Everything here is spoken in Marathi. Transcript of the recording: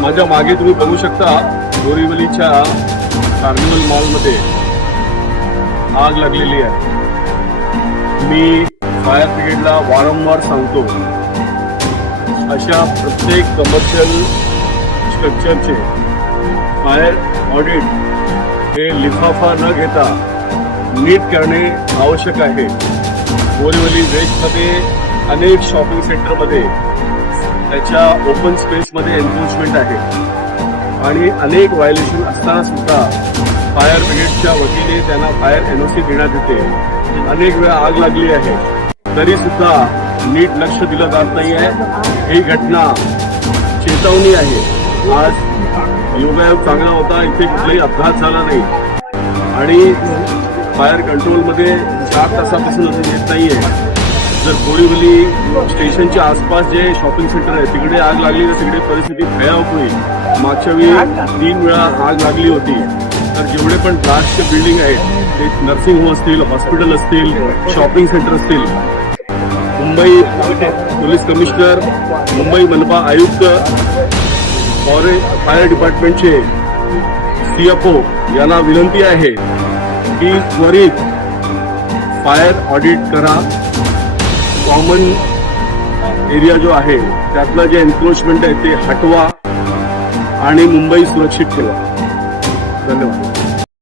माझ्या मागे तुम्ही बघू शकता बोरिवलीच्या कार्निवल मॉलमध्ये आग लागलेली आहे। मी फायर ब्रिगेडला वारंवार सांगतो, अशा प्रत्येक कमर्शियल स्ट्रक्चरचे फायर ऑडिट हे लिफाफा न घेता नीट करणे आवश्यक आहे। बोरिवली वेस्टमध्ये अनेक शॉपिंग सेंटरमध्ये त्याच्या ओपन स्पेसमध्ये एन्फोर्समेंट आहे आणि अनेक व्हायोलेशन असताना सुद्धा फायर ब्रिगेडच्या वतीने त्यांना फायर एनओसी देण्यात येते। अनेक वेळा आग लागली आहे तरी सुद्धा नीट लक्ष दिलं जात नाही आहे। ही घटना चेतावणी आहे। आज योगायोग चांगला होता, इथे कुठलाही अपघात झाला नाही आणि फायर कंट्रोलमध्ये 4 तासापासून येत नाहीये। जर बोरिवली स्टेशनच्या आसपास जे शॉपिंग सेंटर आहे तिकडे आग लागली तर तिकडे परिस्थिती भयावह होईल। मागच्या वेळी 3 वेळा आग लागली होती। तर जेवढे पण ब्लास्टचे बिल्डिंग आहेत ते नर्सिंग होम असतील, हॉस्पिटल असतील, शॉपिंग सेंटर असतील, मुंबई पोलीस कमिशनर, मुंबई मनपा आयुक्त, फायर डिपार्टमेंटचे CFO यांना विनंती आहे की त्वरित फायर ऑडिट करा। कॉमन एरिया जो आहे त्यातलं जे एन्क्रोचमेंट आहे ते हटवा आणि मुंबई सुरक्षित ठेवा। धन्यवाद।